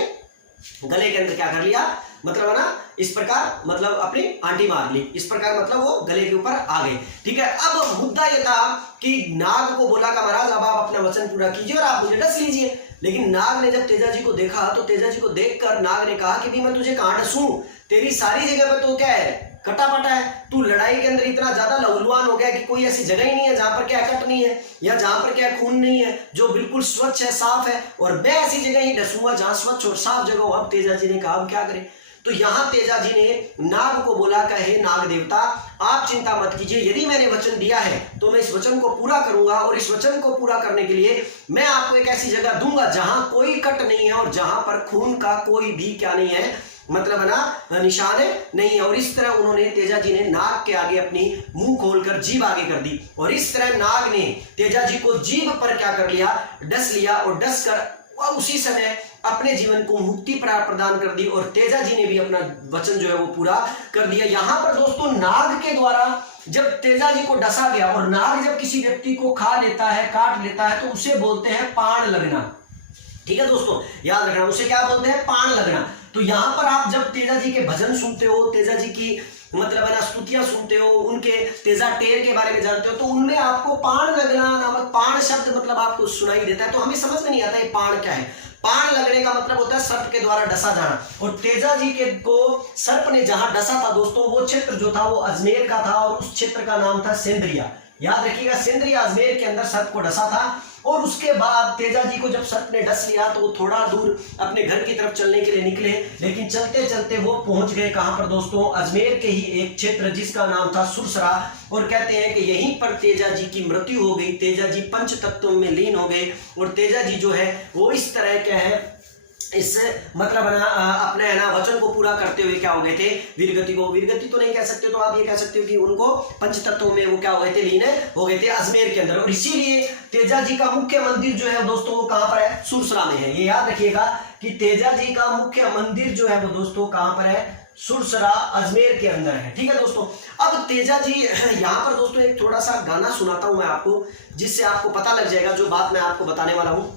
गले के अंदर क्या कर लिया, मतलब है ना इस प्रकार, मतलब अपनी आंटी मार ली, इस प्रकार मतलब वो गले के ऊपर आ गए। ठीक है, अब मुद्दा ये था कि नाग को बोला कि महाराज अब आप अपना वचन पूरा कीजिए और आप मुझे डस लीजिए। लेकिन नाग ने जब तेजा जी को देखा तो तेजा जी को देखकर नाग ने कहा कि भी मैं तुझे कहां डसूं, तेरी सारी जगह पे तो क्या है, कटापटा है, तू लड़ाई के अंदर इतना ज्यादा लहूलुहान हो गया कि कोई ऐसी जगह ही नहीं है जहां पर क्या कट नहीं है या जहां पर क्या खून नहीं है, जो बिल्कुल स्वच्छ है, साफ है, और मैं ऐसी जगह ही डसूंगा जहां स्वच्छ और साफ जगह हो। अब तेजा जी ने कहा अब क्या करें, तो यहां तेजा जी ने नाग को बोला कि हे नाग देवता, आप चिंता मत कीजिए, यदि मैंने वचन दिया है तो मैं इस वचन को पूरा करूंगा, और इस वचन को पूरा करने के लिए मैं आपको एक ऐसी जगह दूंगा जहां कोई कट नहीं है और जहां पर खून का कोई भी क्या नहीं है, मतलब ना निशान नहीं है। और इस तरह उन्होंने तेजा जी ने नाग के आगे अपनी मुंह खोलकर जीभ आगे कर दी, और इस तरह नाग ने तेजा जी को जीभ पर क्या कर लिया, डस लिया, और डस कर उसी समय अपने जीवन को मुक्ति प्रदान कर दी, और तेजा जी ने भी अपना वचन जो है वो पूरा कर दिया। यहां पर दोस्तों नाग के द्वारा जब तेजा जी को डसा गया, और नाग जब किसी व्यक्ति को खा लेता है, काट लेता है, तो उसे बोलते हैं पाण लगना। ठीक है दोस्तों, याद रखना, उसे क्या बोलते हैं, पाण लगना। तो यहां पर आप जब तेजा जी के भजन सुनते हो, तेजा जी की मतलब है ना स्तुतियां सुनते हो, उनके तेजा टेर के बारे में जानते हो, तो उनमें आपको पाण लगना नामक, पाण शब्द मतलब आपको सुनाई देता है। तो हमें समझ में नहीं आता ये पाण क्या है। पाण लगने का मतलब होता है सर्प के द्वारा डसा जाना, और तेजा जी के को सर्प ने जहां डसा था दोस्तों, वो क्षेत्र जो था वो अजमेर का था, और उस क्षेत्र का नाम था सेंद्रिया। याद रखिएगा, सेंद्रिया अजमेर के अंदर सर्प को डसा था। और उसके बाद तेजा जी को जब सर्प ने डस लिया तो वो थोड़ा दूर अपने घर की तरफ चलने के लिए निकले, लेकिन चलते चलते वो पहुंच गए कहां पर दोस्तों, अजमेर के ही एक क्षेत्र जिसका नाम था सुरसरा। और कहते हैं कि यहीं पर तेजा जी की मृत्यु हो गई, तेजा जी पंच तत्वों में लीन हो गए, और तेजा जी जो है वो इस तरह क्या है, इस मतलब अपने ना वचन को पूरा करते हुए क्या हो गए थे, वीरगति को, वीरगति तो नहीं कह सकते, तो आप ये कह सकते हो कि उनको पंच तत्वों में वो क्या हो गए थे, लीन हो गए थे अजमेर के अंदर। और इसीलिए तेजा जी का मुख्य मंदिर जो है दोस्तों वो कहां पर है, सुरसरा में है। ये याद रखिएगा कि तेजा जी का मुख्य मंदिर जो है वो दोस्तों कहां पर है, सुरसरा अजमेर के अंदर है। ठीक है दोस्तों, अब तेजा जी यहाँ पर दोस्तों एक थोड़ा सा गाना सुनाता हूं मैं आपको, जिससे आपको पता लग जाएगा जो बात मैं आपको बताने वाला हूं,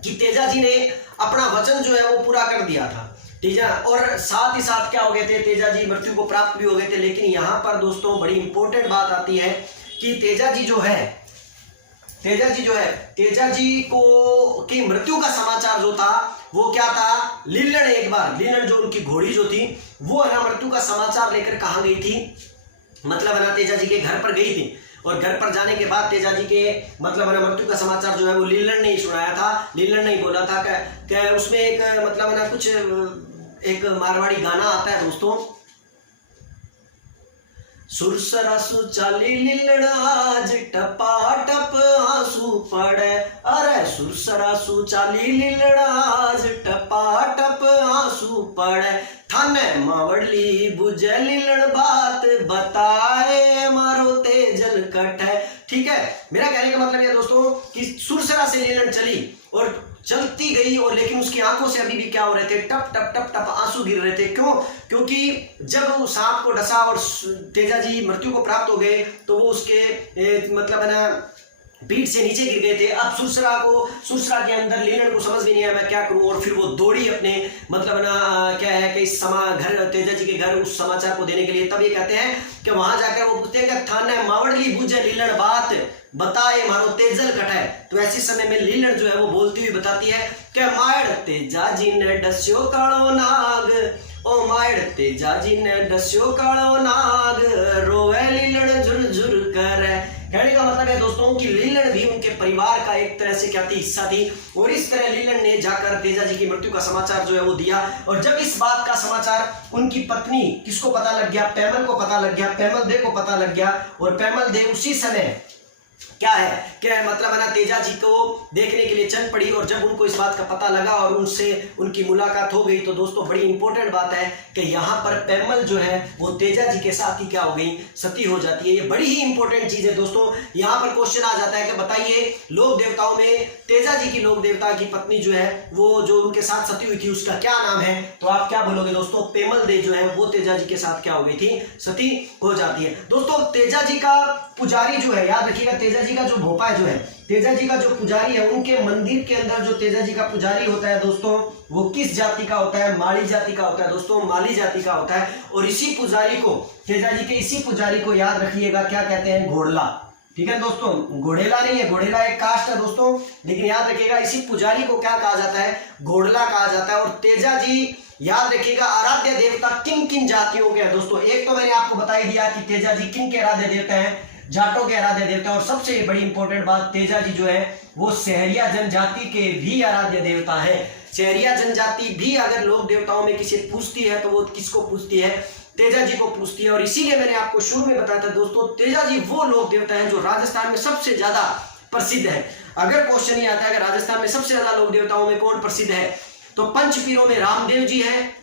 कि तेजा जी ने अपना वचन जो है वो पूरा कर दिया था। ठीक है, और साथ ही साथ क्या हो गए थे, तेजा जी मृत्यु को प्राप्त भी हो गए थे। लेकिन यहां पर दोस्तों बड़ी इंपॉर्टेंट बात आती है कि तेजा जी जो है, तेजा जी को की मृत्यु का समाचार जो था वो क्या था, लीलण एक बार, लीलण जो उनकी घोड़ी जो थी वो है ना मृत्यु का समाचार लेकर कहां गई थी, मतलब है ना तेजा जी के घर पर गई थी। और घर पर जाने के बाद तेजा जी के मतलब है ना मृत्यु का समाचार जो है वो लीलण ने ही सुनाया था, लीलण ने ही बोला था कि उसमें एक मतलब है ना कुछ एक मारवाड़ी गाना आता है दोस्तों, सुरसरा सुचाली लीलण आज टपा टप आंसू पड़े, अरे सुरसरा सुचाली लीलण आज टपा टप आंसू पड़े, थाने मावड़ली बुझे लीलण बात बताए मारो तेजल कट है। ठीक है, मेरा कहने का मतलब ये दोस्तों कि सुरसरा से लीलण चली और चलती गई, और लेकिन उसकी आंखों से अभी भी क्या हो रहे थे, टप टप टप टप आंसू गिर रहे थे। क्यों? क्योंकि जब वो सांप को डसा और तेजा जी मृत्यु को प्राप्त हो गए तो वो उसके मतलब है ना पीठ से नीचे गिर गए थे। अब सुरसरा के अंदर लीलण को समझ भी नहीं आया मैं क्या करूं, और फिर वो दौड़ी अपने मतलब ना क्या है कि इस घर तेजा जी के घर उस समाचार को देने के लिए। तब ये कहते हैं कि वहां जाकर वो पूछते हैं कि थाने मावड़ली बुझे लीलण बात बताए मारो तेजल कटाए। तो ऐसे समय में लीलण जो है वो बोलती हुई बताती है कि माड़ तेजा जी ने डस्यो कालो नाग, ओ माड़ तेजा जी ने डस्यो कालो नाग, रोवे लीलण झुरझुर कर। कहने का मतलब है दोस्तों कि लीलण भी उनके परिवार का एक तरह से क्या थी, हिस्सा थी। और इस तरह लीलण ने जाकर तेजा जी की मृत्यु का समाचार जो है वो दिया। और जब इस बात का समाचार उनकी पत्नी किसको पता लग गया, पैमल को पता लग गया, पैमल दे को पता लग गया, और पैमल दे उसी समय क्या है क्या मतलब है ना तेजा जी को देखने के लिए चल पड़ी। और जब उनको इस बात का पता लगा और उनसे उनकी मुलाकात हो गई तो दोस्तों बड़ी इंपॉर्टेंट बात है कि यहाँ पर पैमल जो है वो तेजा जी के साथ ही क्या हो गई, सती हो जाती है। ये बड़ी ही इंपॉर्टेंट चीज है दोस्तों। यहाँ पर क्वेश्चन आ जाता है कि बताइए लोक देवताओं में तेजा जी की लोक देवता की पत्नी जो है वो जो उनके साथ सती हुई थी उसका क्या नाम है? तो आप क्या बोलोगे दोस्तों? पैमल दे जो है वो तेजा जी के साथ क्या हो गई थी, सती हो जाती है। दोस्तों तेजा जी का पुजारी जो है, याद रखिएगा तेजा जी का जो भोपा जो है, तेजा जी का जो पुजारी है, उनके मंदिर के अंदर जो तेजा जी का पुजारी होता है दोस्तों, वो किस जाति का होता है? माली जाति का होता है दोस्तों, माली जाति का होता है। और इसी पुजारी को, तेजा जी के इसी पुजारी को याद रखिएगा क्या कहते हैं? घोड़ला। ठीक है दोस्तों, घोड़ेला नहीं है, घोड़ेला एक कास्ट है दोस्तों, लेकिन याद रखिएगा इसी पुजारी को क्या कहा जाता है? घोड़ला कहा जाता है। और तेजा जी याद रखिएगा आराध्य देवता किन किन जातियों के हैं दोस्तों? एक तो मैंने आपको बता ही दिया कि तेजा जी किन के आराध्य देवता हैं? जाटों के आराध्य देवता। और सबसे बड़ी इंपॉर्टेंट बात, तेजा जी जो है वो सहरिया जनजाति के भी आराध्य देवता है। सहरिया जनजाति भी अगर लोक देवताओं में किसी पूछती है तो वो किसको पूछती है? तेजा जी को पूछती है। और इसीलिए मैंने आपको शुरू में बताया था दोस्तों, तेजा जी वो लोक देवता है जो राजस्थान में सबसे ज्यादा प्रसिद्ध है। अगर क्वेश्चन ये आता है कि राजस्थान में सबसे ज्यादा लोक देवताओं में कौन प्रसिद्ध है, तो पंचपीरों में रामदेव जी है।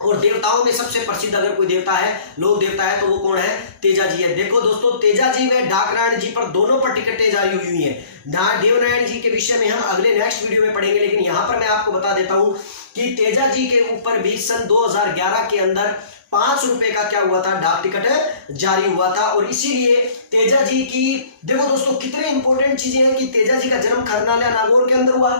और देवताओं में सबसे प्रसिद्ध अगर कोई देवता है, लोक देवता है, तो वो कौन है? तेजा जी है। देखो दोस्तों, तेजा जी व डाकनारायण जी पर दोनों पर टिकटें जारी हुई हैं। देवनारायण जी के विषय में हम अगले नेक्स्ट वीडियो में पढ़ेंगे, लेकिन यहाँ पर मैं आपको बता देता हूँ कि तेजा जी के ऊपर भी सन 2011 के अंदर 5 रुपए का क्या हुआ था? डाक टिकट जारी हुआ था। और इसीलिए तेजा जी की, देखो दोस्तों कितने इंपॉर्टेंट चीजें हैं कि तेजा जी का जन्म खरनालिया नागौर के अंदर हुआ।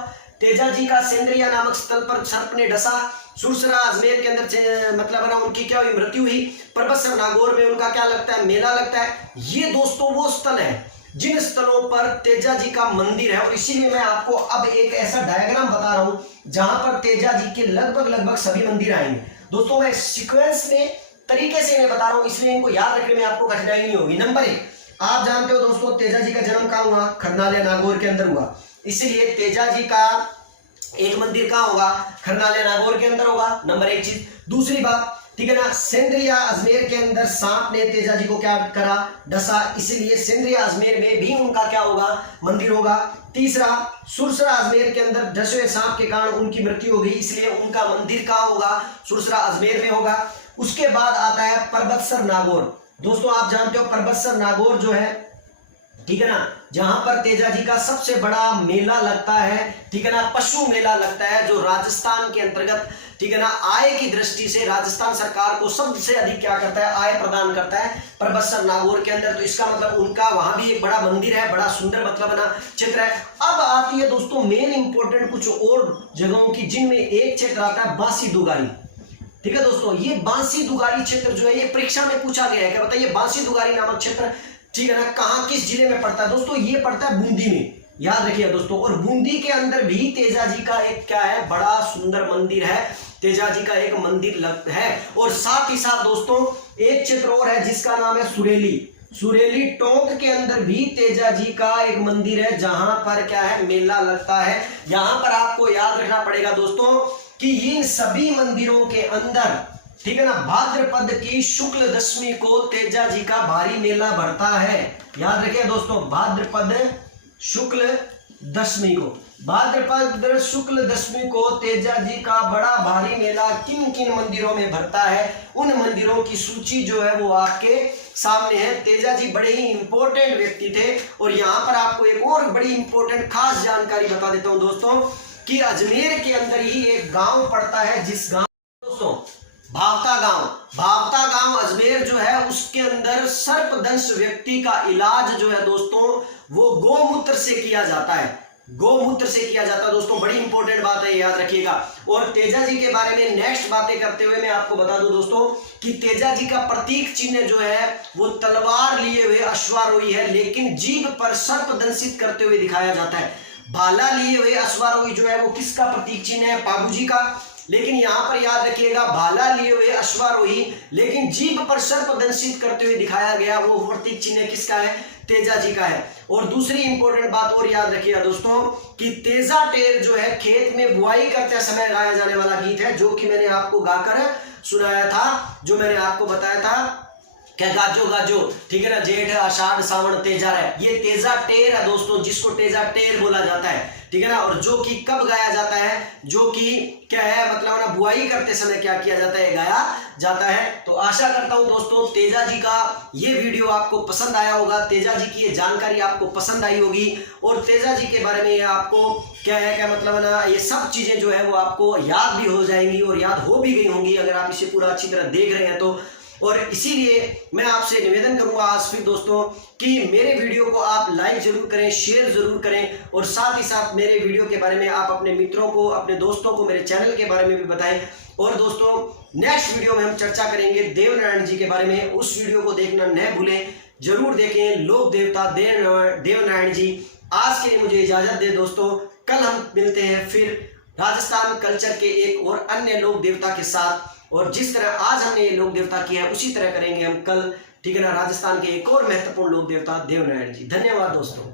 तेजा जी का सेंद्रिया नामक स्थल पर सर्प ने डसा। सुरसरा अजमेर के अंदर मतलब ना उनकी क्या हुई? मृत्यु हुई। परबतसर नागौर में उनका क्या लगता है? मेला लगता है। ये दोस्तों वो स्थल है जिन स्थलों पर तेजा जी का मंदिर है। और इसीलिए मैं आपको अब एक ऐसा डायग्राम बता रहा हूं जहां पर तेजा जी के लगभग सभी मंदिर आएंगे दोस्तों। मैं सीक्वेंस में तरीके से मैं बता रहा हूं, इसलिए इनको याद रखने में आपको कठिनाई नहीं होगी। नंबर 1, आप जानते हो दोस्तों तेजा जी का जन्म कहां हुआ? खरनालिया नागौर के अंदर हुआ। इसलिए तेजा जी का एक मंदिर कहां होगा? खरनालिया नागौर के अंदर होगा। नंबर 1 चीज। दूसरी बात, ठीक है ना, सेंद्रिया अजमेर के अंदर सांप ने तेजा जी को क्या करा? डसा। इसलिए सेंद्रिया अजमेर में भी उनका क्या होगा? मंदिर होगा। तीसरा, सुरसरा अजमेर के अंदर डसे सांप के कारण उनकी मृत्यु हो गई, इसलिए उनका मंदिर कहां होगा? सुरसरा अजमेर में होगा। उसके बाद आता है परबतसर नागौर। दोस्तों आप जानते हो परबतसर नागौर जो है, ठीक है ना, जहां पर तेजा जी का सबसे बड़ा मेला लगता है, ठीक है ना, पशु मेला लगता है, जो राजस्थान के अंतर्गत, ठीक है ना, आय की दृष्टि से राजस्थान सरकार को सबसे अधिक क्या करता है? आय प्रदान करता है परबतसर नागौर के अंदर। तो इसका मतलब उनका वहां भी एक बड़ा मंदिर है, बड़ा सुंदर मतलब ना क्षेत्र है। अब आती है दोस्तों मेन इंपोर्टेंट कुछ और जगहों की, जिनमें एक क्षेत्र आता है बांसी दुगारी। ठीक है दोस्तों, ये बांसी दुगारी क्षेत्र जो है ये परीक्षा में पूछा गया है। क्या बताइए? बांसी दुगारी नामक क्षेत्र, ठीक है ना, कहां किस जिले में पड़ता है दोस्तों? ये पड़ता है बूंदी में, याद रखिए दोस्तों। और बूंदी के अंदर भी तेजा जी का एक क्या है? बड़ा सुंदर मंदिर है। तेजा जी का एक मंदिर है। और साथ ही साथ दोस्तों एक क्षेत्र और है जिसका नाम है सुरेली। सुरेली टोंक के अंदर भी तेजा जी का एक मंदिर है, जहां पर क्या है? मेला लगता है। यहां पर आपको याद रखना पड़ेगा दोस्तों कि इन सभी मंदिरों के अंदर, ठीक है ना, भाद्रपद की शुक्ल दशमी को तेजा जी का भारी मेला भरता है। याद रखिए दोस्तों, भाद्रपद शुक्ल दशमी को, भाद्रपद शुक्ल दशमी को तेजा जी का बड़ा भारी मेला किन किन मंदिरों में भरता है, उन मंदिरों की सूची जो है वो आपके सामने है। तेजा जी बड़े ही इंपॉर्टेंट व्यक्ति थे। और यहाँ पर आपको एक और बड़ी इंपॉर्टेंट खास जानकारी बता देता हूं दोस्तों कि अजमेर के अंदर ही एक गांव पड़ता है, जिस गांव दोस्तों भावता गांव, भावता गांव अजमेर जो है उसके अंदर सर्पदंश व्यक्ति का इलाज जो है दोस्तों वो गोमूत्र से किया जाता है। गोमूत्र से किया जाता है दोस्तों, बड़ी इंपॉर्टेंट बात है, याद रखिएगा। और तेजा जी के बारे में नेक्स्ट बातें करते हुए मैं आपको बता दूं दोस्तों कि तेजा जी का प्रतीक चिन्ह जो है वो तलवार लिए हुए अश्वारोही है, लेकिन जीभ पर सर्प दंशित करते हुए दिखाया जाता है। भाला लिए हुए अश्वारोही जो है वो किसका प्रतीक चिन्ह है? पाबूजी का। लेकिन यहां पर याद रखिएगा भाला लिए हुए अश्वारोही, लेकिन जीभ पर सर्प दंशित करते हुए दिखाया गया वो प्रतीक चिन्ह किसका है? तेजा जी का है। और दूसरी इंपॉर्टेंट बात और याद रखिएगा दोस्तों कि तेजा टेर जो है खेत में बुआई करते समय गाया जाने वाला गीत है, जो कि मैंने आपको गाकर सुनाया था, जो मैंने आपको बताया था क्या गाजो गाजो, ठीक है ना, जेठ आषाढ़ सावन तेजा है। ये तेजा टेर है दोस्तों, जिसको तेजा टेर बोला जाता है, ठीक है ना। और जो कि कब गाया जाता है? जो कि क्या है मतलब ना बुआई करते समय क्या किया जाता है? गाया जाता है। तो आशा करता हूं दोस्तों तेजा जी का ये वीडियो आपको पसंद आया होगा, तेजा जी की ये जानकारी आपको पसंद आई होगी। और तेजा जी के बारे में आपको क्या है क्या मतलब ना ये सब चीजें जो है वो आपको याद भी हो जाएंगी और याद हो भी गई होंगी अगर आप इसे पूरा अच्छी तरह देख रहे हैं तो। और इसीलिए मैं आपसे निवेदन करूंगा आज फिर दोस्तों कि मेरे वीडियो को आप लाइक जरूर करें, शेयर जरूर करें और साथ ही साथ मेरे वीडियो के बारे में आप अपने मित्रों को, अपने दोस्तों को मेरे चैनल के बारे में भी बताएं। और दोस्तों नेक्स्ट वीडियो में हम चर्चा करेंगे देवनारायण जी के बारे में। उस वीडियो को देखना न भूलें, जरूर देखें। लोक देवता देवनारायण जी। आज के लिए मुझे इजाजत दे दोस्तों, कल हम मिलते हैं फिर राजस्थान कल्चर के एक और अन्य लोक देवता के साथ। और जिस तरह आज हमने ये लोक देवता किया है उसी तरह करेंगे हम कल, ठीक है ना, राजस्थान के एक और महत्वपूर्ण लोक देवता देवनारायण जी। धन्यवाद दोस्तों।